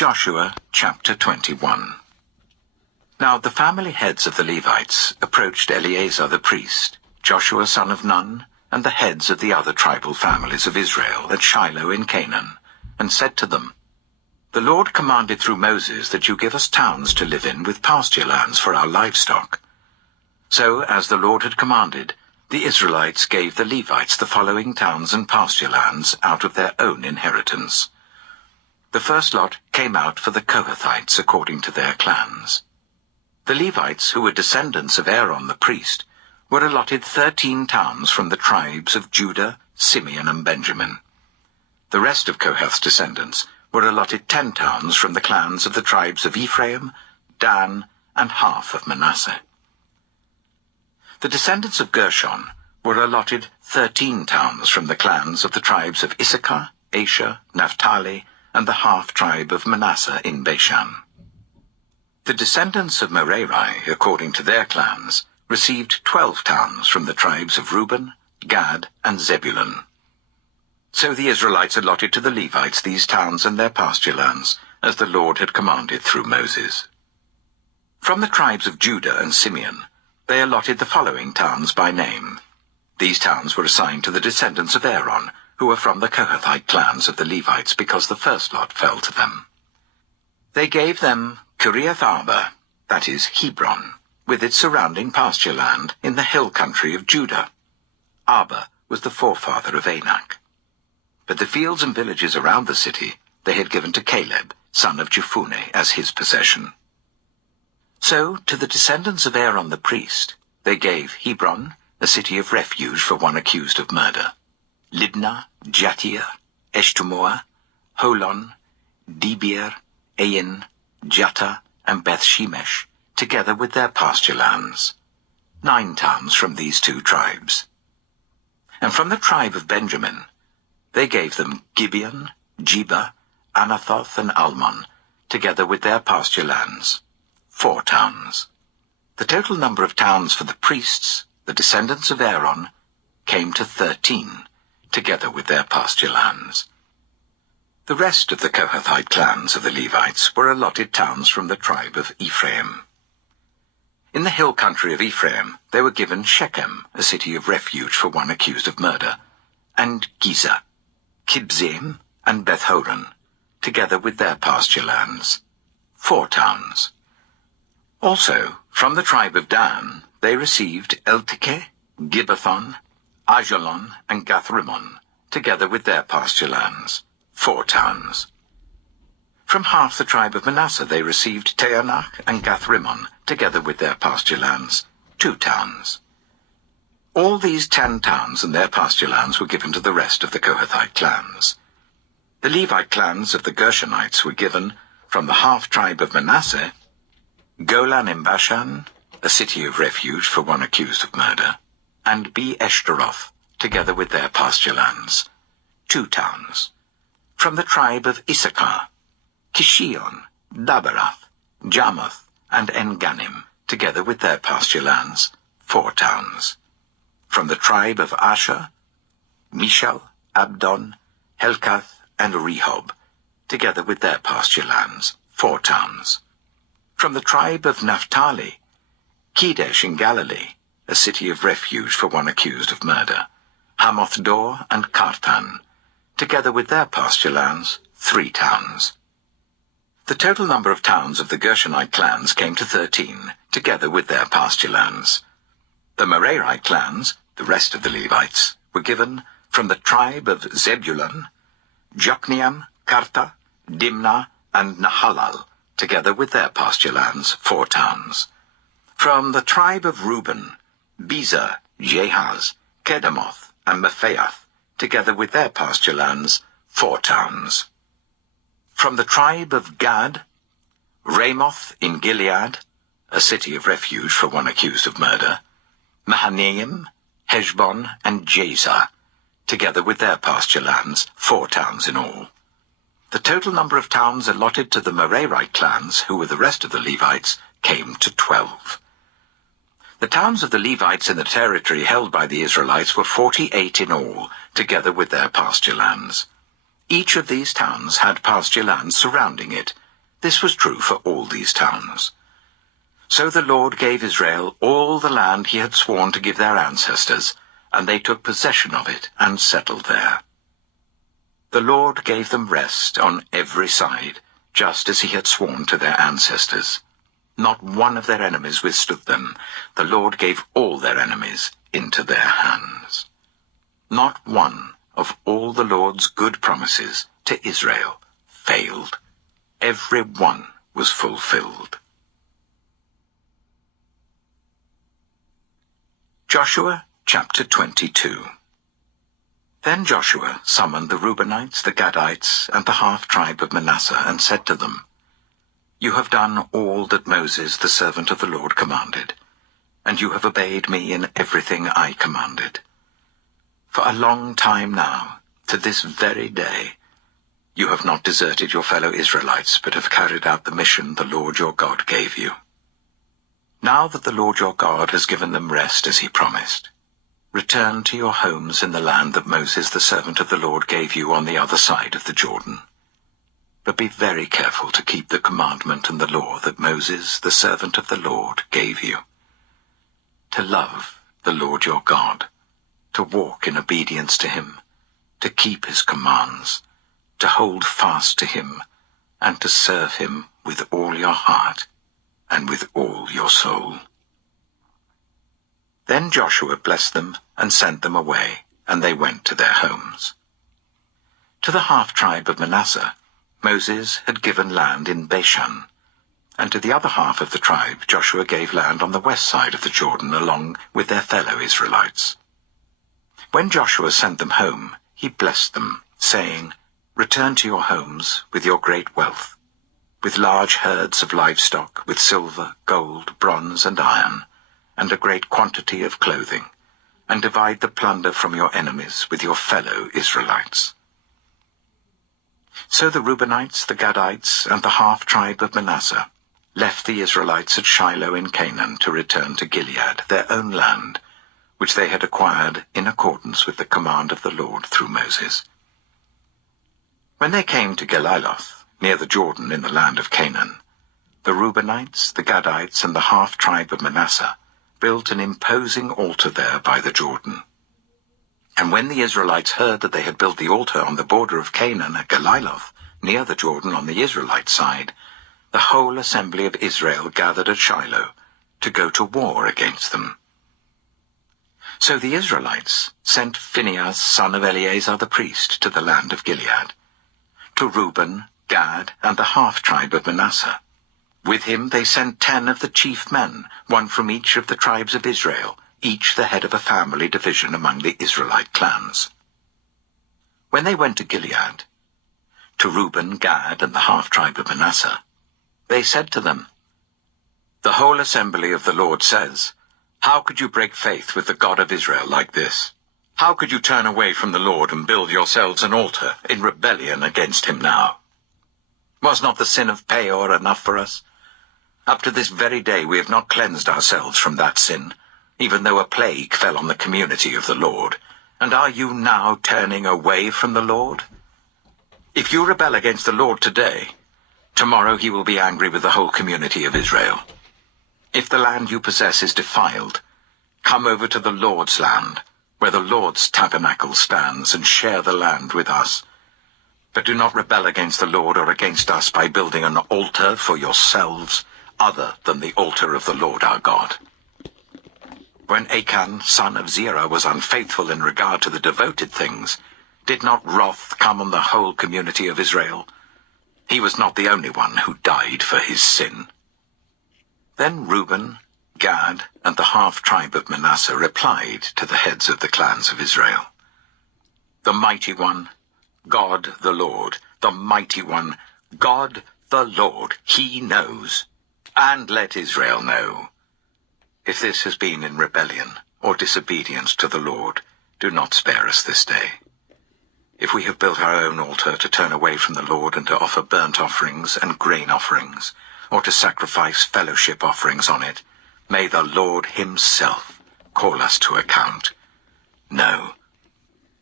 Joshua chapter 21. Now the family heads of the Levites approached Eleazar the priest, Joshua son of Nun, and the heads of the other tribal families of Israel at Shiloh in Canaan, and said to them, "The Lord commanded through Moses that you give us towns to live in with pasture lands for our livestock." So, as the Lord had commanded, the Israelites gave the Levites the following towns and pasture lands out of their own inheritance. The first lot came out for the Kohathites according to their clans. The Levites, who were descendants of Aaron the priest, were allotted 13 towns from the tribes of Judah, Simeon, and Benjamin. The rest of Kohath's descendants were allotted 10 towns from the clans of the tribes of Ephraim, Dan, and half of Manasseh. The descendants of Gershon were allotted 13 towns from the clans of the tribes of Issachar, Asher, Naphtali, and the half-tribe of Manasseh in Bashan. The descendants of Merari, according to their clans, received 12 towns from the tribes of Reuben, Gad, and Zebulun. So the Israelites allotted to the Levites these towns and their pasture lands, as the Lord had commanded through Moses. From the tribes of Judah and Simeon, they allotted the following towns by name. These towns were assigned to the descendants of Aaron, who were from the Kohathite clans of the Levites, because the first lot fell to them. They gave them Kiriath Arba, that is, Hebron, with its surrounding pasture land in the hill country of Judah. Arba was the forefather of Anak. But the fields and villages around the city they had given to Caleb, son of Jephunneh, as his possession. So, to the descendants of Aaron the priest, they gave Hebron, a city of refuge for one accused of murder, Libnah, Jattir, Eshtemoa, Holon, Debir, Ain, Jattah, and Beth-Shemesh, together with their pasture lands. 9 towns from these 2 tribes. And from the tribe of Benjamin, they gave them Gibeon, Jeba, Anathoth, and Almon, together with their pasture lands. 4 towns. The total number of towns for the priests, the descendants of Aaron, came to 13, together with their pasture lands. The rest of the Kohathite clans of the Levites were allotted towns from the tribe of Ephraim. In the hill country of Ephraim they were given Shechem, a city of refuge for one accused of murder, and Giza, Kibzaim, and Beth-horon, together with their pasture lands. 4 towns. Also, from the tribe of Dan, they received Eltekeh, Gibbethon, Ajalon, and Gathrimmon, together with their pasture lands. 4 towns. From half the tribe of Manasseh they received Taanach and Gathrimmon, together with their pasture lands. 2 towns. All these 10 towns and their pasture lands were given to the rest of the Kohathite clans. The Levite clans of the Gershonites were given, from the half-tribe of Manasseh, Golan in Bashan, a city of refuge for one accused of murder, and Be-Eshtaroth, together with their pasture lands. 2 towns. From the tribe of Issachar, Kishion, Daberath, Jarmuth, and En-Gannim, together with their pasture lands. 4 towns. From the tribe of Asher, Mishal, Abdon, Helkath, and Rehob, together with their pasture lands. 4 towns. From the tribe of Naphtali, Kedesh in Galilee, a city of refuge for one accused of murder, Hamoth-dor and Kartan, together with their pasture lands. 3 towns. The total number of towns of the Gershonite clans came to 13, together with their pasture lands. The Merari clans, the rest of the Levites, were given from the tribe of Zebulun, Jokneam, Karta, Dimnah, and Nahalal, together with their pasture lands. 4 towns. From the tribe of Reuben, Bezer, Jehaz, Kedemoth, and Mephaath, together with their pasture lands. 4 towns. From the tribe of Gad, Ramoth in Gilead, a city of refuge for one accused of murder, Mahanaim, Heshbon, and Jazer, together with their pasture lands. 4 towns in all. The total number of towns allotted to the Merari clans, who were the rest of the Levites, came to 12. The towns of the Levites in the territory held by the Israelites were 48 in all, together with their pasture lands. Each of these towns had pasture lands surrounding it, This was true for all these towns. So the Lord gave Israel all the land he had sworn to give their ancestors, and they took possession of it and settled there. The Lord gave them rest on every side, just as he had sworn to their ancestors. Not one of their enemies withstood them. The Lord gave all their enemies into their hands. Not one of all the Lord's good promises to Israel failed. Every one was fulfilled. Joshua chapter 22. Then Joshua summoned the Reubenites, the Gadites, and the half-tribe of Manasseh, and said to them, You have done all that Moses, the servant of the Lord, commanded, and you have obeyed me in everything I commanded. For a long time now, to this very day, you have not deserted your fellow Israelites, but have carried out the mission the Lord your God gave you. Now that the Lord your God has given them rest as he promised, return to your homes in the land that Moses, the servant of the Lord, gave you on the other side of the Jordan. But be very careful to keep the commandment and the law that Moses, the servant of the Lord, gave you. To love the Lord your God, to walk in obedience to him, to keep his commands, to hold fast to him, and to serve him with all your heart and with all your soul. Then Joshua blessed them and sent them away, and they went to their homes. To the half-tribe of Manasseh, Moses had given land in Bashan, and to the other half of the tribe Joshua gave land on the west side of the Jordan along with their fellow Israelites. When Joshua sent them home, he blessed them, saying, Return to your homes with your great wealth, with large herds of livestock, with silver, gold, bronze, and iron, and a great quantity of clothing, and divide the plunder from your enemies with your fellow Israelites. So the Reubenites, the Gadites, and the half-tribe of Manasseh left the Israelites at Shiloh in Canaan to return to Gilead, their own land, which they had acquired in accordance with the command of the Lord through Moses. When they came to Geliloth, near the Jordan in the land of Canaan, the Reubenites, the Gadites, and the half-tribe of Manasseh built an imposing altar there by the Jordan. And when the Israelites heard that they had built the altar on the border of Canaan at Geliloth, near the Jordan on the Israelite side, the whole assembly of Israel gathered at Shiloh to go to war against them. So the Israelites sent Phinehas, son of Eleazar the priest, to the land of Gilead, to Reuben, Gad, and the half-tribe of Manasseh. With him they sent 10 of the chief men, one from each of the tribes of Israel, each the head of a family division among the Israelite clans. When they went to Gilead, to Reuben, Gad, and the half-tribe of Manasseh, they said to them, The whole assembly of the Lord says, How could you break faith with the God of Israel like this? How could you turn away from the Lord and build yourselves an altar in rebellion against him now? Was not the sin of Peor enough for us? Up to this very day we have not cleansed ourselves from that sin, even though a plague fell on the community of the Lord. And are you now turning away from the Lord? If you rebel against the Lord today, tomorrow he will be angry with the whole community of Israel. If the land you possess is defiled, come over to the Lord's land, where the Lord's tabernacle stands, and share the land with us. But do not rebel against the Lord or against us by building an altar for yourselves, other than the altar of the Lord our God. When Achan, son of Zerah, was unfaithful in regard to the devoted things, did not wrath come on the whole community of Israel? He was not the only one who died for his sin. Then Reuben, Gad, and the half-tribe of Manasseh replied to the heads of the clans of Israel, The mighty one, God the Lord, the mighty one, God the Lord, he knows. And let Israel know. If this has been in rebellion or disobedience to the Lord, do not spare us this day. If we have built our own altar to turn away from the Lord and to offer burnt offerings and grain offerings, or to sacrifice fellowship offerings on it, may the Lord himself call us to account. No,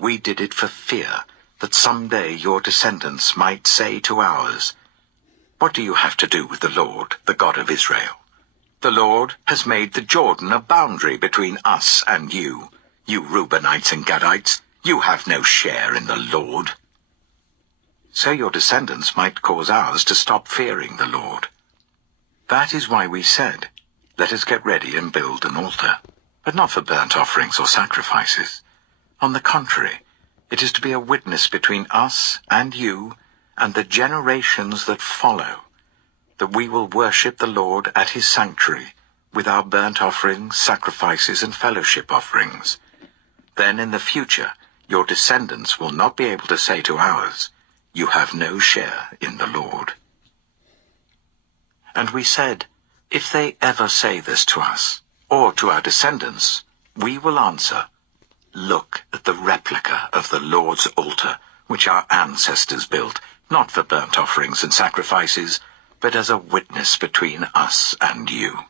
we did it for fear that someday your descendants might say to ours, What do you have to do with the Lord, the God of Israel? The Lord has made the Jordan a boundary between us and you. You Reubenites and Gadites, you have no share in the Lord. So your descendants might cause ours to stop fearing the Lord. That is why we said, let us get ready and build an altar, but not for burnt offerings or sacrifices. On the contrary, it is to be a witness between us and you and the generations that follow, that we will worship the Lord at his sanctuary with our burnt offerings, sacrifices, and fellowship offerings. Then in the future, your descendants will not be able to say to ours, you have no share in the Lord. And we said, if they ever say this to us, or to our descendants, we will answer, look at the replica of the Lord's altar, which our ancestors built, not for burnt offerings and sacrifices, but as a witness between us and you.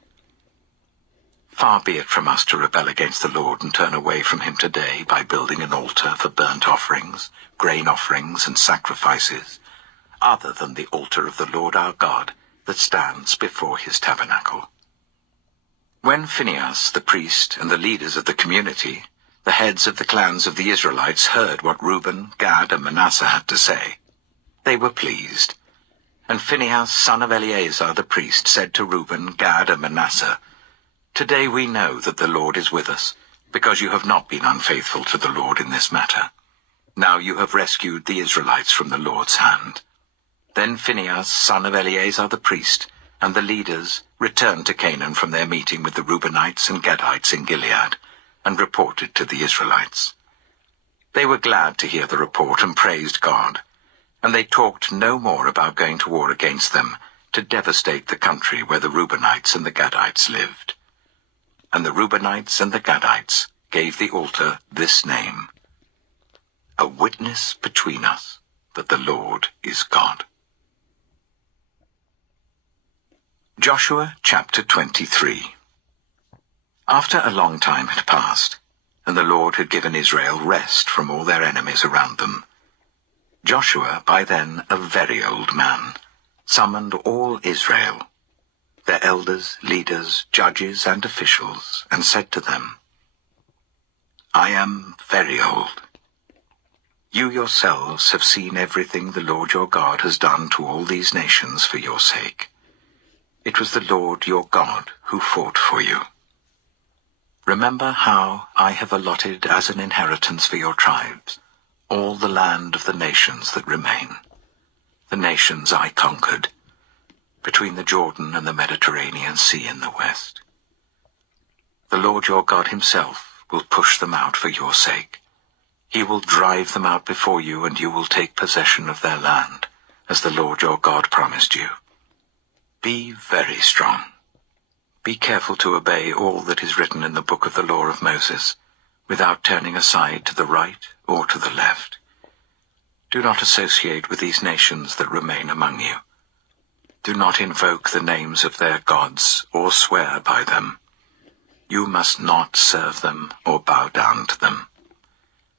Far be it from us to rebel against the Lord and turn away from him today by building an altar for burnt offerings, grain offerings, and sacrifices, other than the altar of the Lord our God that stands before his tabernacle. When Phinehas, the priest, and the leaders of the community, the heads of the clans of the Israelites, heard what Reuben, Gad, and Manasseh had to say, they were pleased. And Phinehas, son of Eleazar the priest, said to Reuben, Gad, and Manasseh, today we know that the Lord is with us, because you have not been unfaithful to the Lord in this matter. Now you have rescued the Israelites from the Lord's hand. Then Phinehas, son of Eleazar the priest, and the leaders returned to Canaan from their meeting with the Reubenites and Gadites in Gilead, and reported to the Israelites. They were glad to hear the report and praised God, and they talked no more about going to war against them to devastate the country where the Reubenites and the Gadites lived. And the Reubenites and the Gadites gave the altar this name, a witness between us that the Lord is God. Joshua chapter 23. After a long time had passed, and the Lord had given Israel rest from all their enemies around them, Joshua, by then a very old man, summoned all Israel, their elders, leaders, judges, and officials, and said to them, I am very old. You yourselves have seen everything the Lord your God has done to all these nations for your sake. It was the Lord your God who fought for you. Remember how I have allotted as an inheritance for your tribes all the land of the nations that remain, the nations I conquered, between the Jordan and the Mediterranean Sea in the west. The Lord your God himself will push them out for your sake. He will drive them out before you, and you will take possession of their land, as the Lord your God promised you. Be very strong. Be careful to obey all that is written in the book of the law of Moses, without turning aside to the right or to the left. Do not associate with these nations that remain among you. Do not invoke the names of their gods or swear by them. You must not serve them or bow down to them.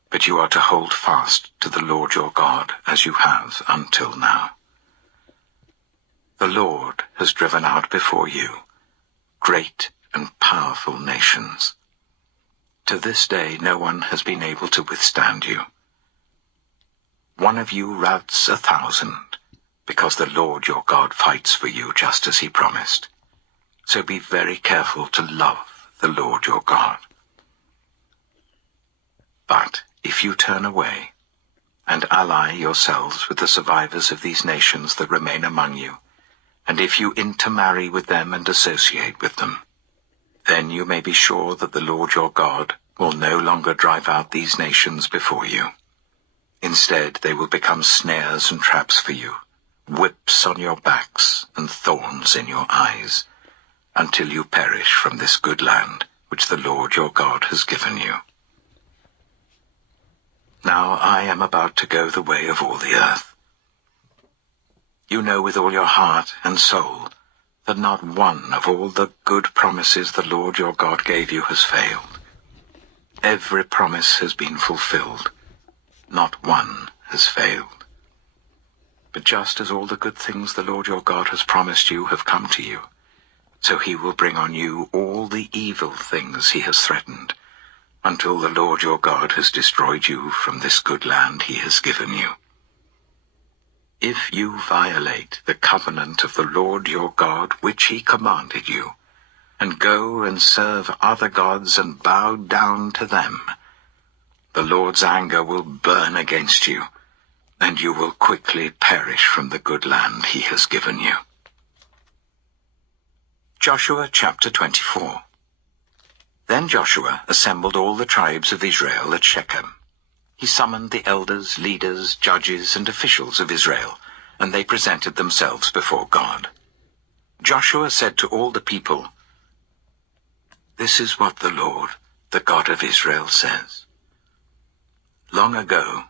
But you are to hold fast to the Lord your God as you have until now. The Lord has driven out before you great and powerful nations. To this day no one has been able to withstand you. One of you routs 1,000, because the Lord your God fights for you just as he promised. So be very careful to love the Lord your God. But if you turn away and ally yourselves with the survivors of these nations that remain among you, and if you intermarry with them and associate with them, then you may be sure that the Lord your God will no longer drive out these nations before you. Instead, they will become snares and traps for you, whips on your backs and thorns in your eyes, until you perish from this good land which the Lord your God has given you. Now I am about to go the way of all the earth. You know with all your heart and soul that not one of all the good promises the Lord your God gave you has failed. Every promise has been fulfilled. Not one has failed. But just as all the good things the Lord your God has promised you have come to you, so he will bring on you all the evil things he has threatened, until the Lord your God has destroyed you from this good land he has given you. If you violate the covenant of the Lord your God which he commanded you, and go and serve other gods and bow down to them, the Lord's anger will burn against you, and you will quickly perish from the good land he has given you. Joshua chapter 24. Then Joshua assembled all the tribes of Israel at Shechem. He summoned the elders, leaders, judges, and officials of Israel, and they presented themselves before God. Joshua said to all the people, "This is what the Lord, the God of Israel, says. Long ago,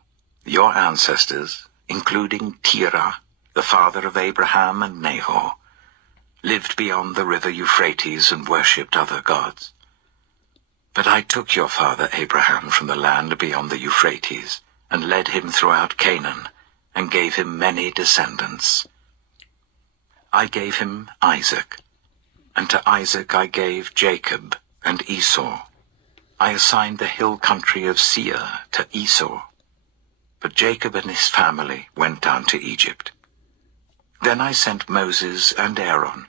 your ancestors, including Terah, the father of Abraham and Nahor, lived beyond the river Euphrates and worshipped other gods. But I took your father Abraham from the land beyond the Euphrates and led him throughout Canaan and gave him many descendants. I gave him Isaac, and to Isaac I gave Jacob and Esau. I assigned the hill country of Seir to Esau, but Jacob and his family went down to Egypt. Then I sent Moses and Aaron,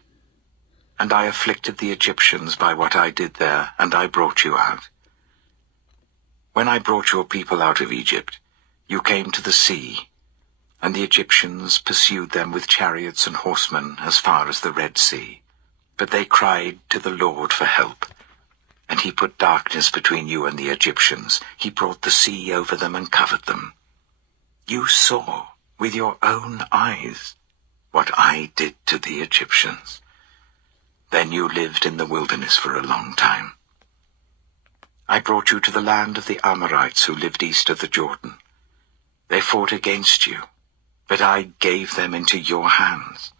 and I afflicted the Egyptians by what I did there, and I brought you out. When I brought your people out of Egypt, you came to the sea, and the Egyptians pursued them with chariots and horsemen as far as the Red Sea. But they cried to the Lord for help, and he put darkness between you and the Egyptians. He brought the sea over them and covered them. You saw with your own eyes what I did to the Egyptians. Then you lived in the wilderness for a long time. I brought you to the land of the Amorites who lived east of the Jordan. They fought against you, but I gave them into your hands.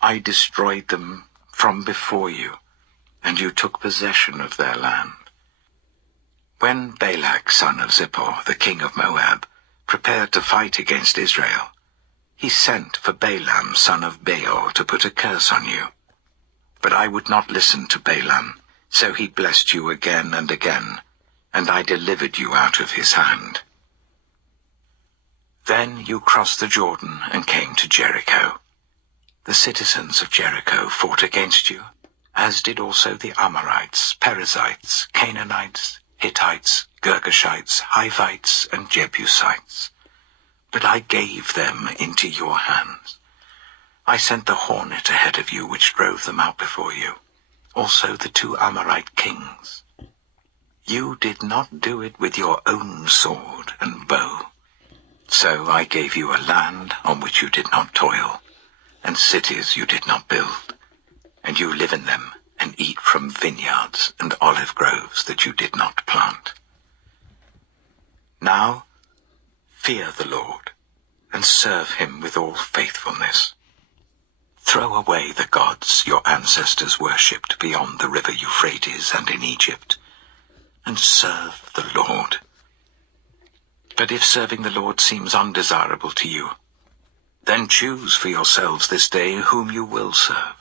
I destroyed them from before you, and you took possession of their land. When Balak, son of Zippor, the king of Moab, prepared to fight against Israel, he sent for Balaam, son of Beor, to put a curse on you. But I would not listen to Balaam, so he blessed you again and again, and I delivered you out of his hand. Then you crossed the Jordan and came to Jericho. The citizens of Jericho fought against you, as did also the Amorites, Perizzites, Canaanites, Hittites, Girgashites, Hivites, and Jebusites. But I gave them into your hands. I sent the hornet ahead of you, which drove them out before you, also the 2 Amorite kings. You did not do it with your own sword and bow. So I gave you a land on which you did not toil, and cities you did not build, and you live in them and eat from vineyards and olive groves that you did not plant. Now fear the Lord, and serve him with all faithfulness. Throw away the gods your ancestors worshipped beyond the river Euphrates and in Egypt, and serve the Lord. But if serving the Lord seems undesirable to you, then choose for yourselves this day whom you will serve,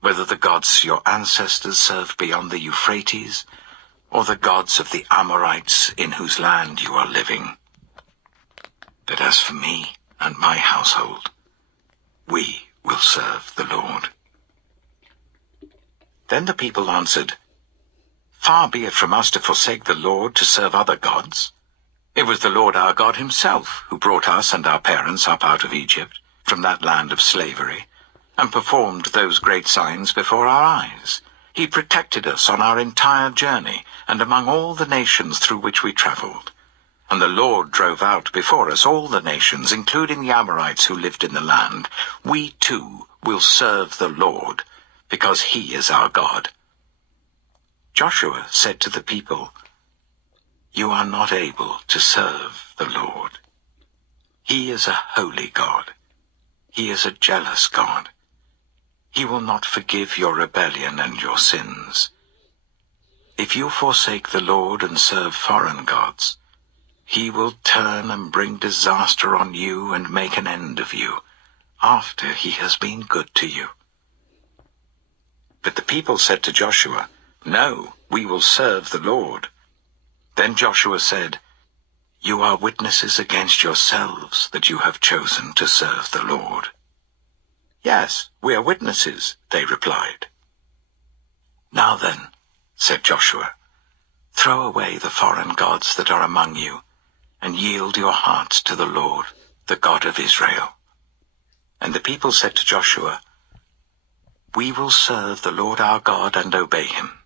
whether the gods your ancestors served beyond the Euphrates, or the gods of the Amorites in whose land you are living. But as for me and my household, we will serve the Lord." Then the people answered, "Far be it from us to forsake the Lord to serve other gods. It was the Lord our God himself who brought us and our parents up out of Egypt, from that land of slavery, and performed those great signs before our eyes. He protected us on our entire journey and among all the nations through which we traveled. And the Lord drove out before us all the nations, including the Amorites who lived in the land. We too will serve the Lord, because he is our God." Joshua said to the people, "You are not able to serve the Lord. He is a holy God. He is a jealous God. He will not forgive your rebellion and your sins. If you forsake the Lord and serve foreign gods, He will turn and bring disaster on you and make an end of you, after he has been good to you." But the people said to Joshua, "No, we will serve the Lord." Then Joshua said, "You are witnesses against yourselves that you have chosen to serve the Lord." "Yes, we are witnesses," they replied. "Now then," said Joshua, "throw away the foreign gods that are among you, and yield your hearts to the Lord, the God of Israel." And the people said to Joshua, "We will serve the Lord our God and obey him."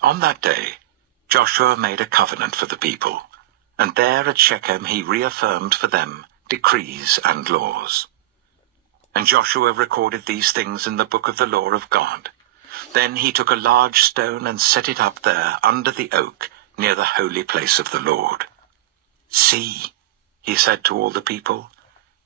On that day, Joshua made a covenant for the people, and there at Shechem he reaffirmed for them decrees and laws. And Joshua recorded these things in the book of the law of God. Then he took a large stone and set it up there under the oak near the holy place of the Lord. "See," he said to all the people,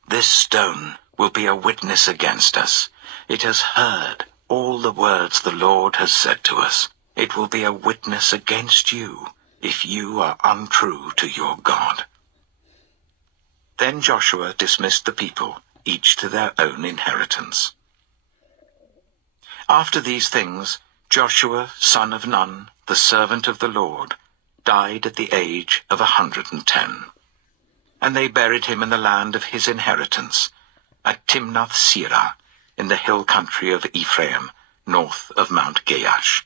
"this stone will be a witness against us. It has heard all the words the Lord has said to us. It will be a witness against you if you are untrue to your God." Then Joshua dismissed the people, each to their own inheritance. After these things, Joshua, son of Nun, the servant of the Lord, died at the age of 110. And they buried him in the land of his inheritance, at Timnath-Serah, in the hill country of Ephraim, north of Mount Gaash.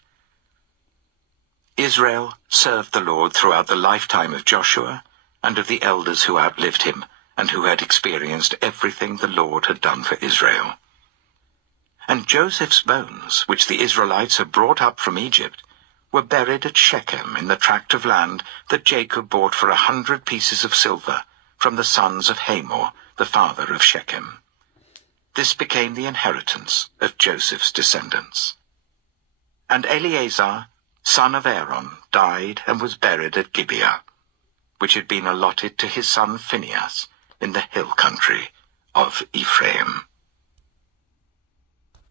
Israel served the Lord throughout the lifetime of Joshua and of the elders who outlived him and who had experienced everything the Lord had done for Israel. And Joseph's bones, which the Israelites had brought up from Egypt, were buried at Shechem in the tract of land that Jacob bought for 100 pieces of silver from the sons of Hamor, the father of Shechem. This became the inheritance of Joseph's descendants. And Eleazar, son of Aaron, died and was buried at Gibeah, which had been allotted to his son Phinehas in the hill country of Ephraim.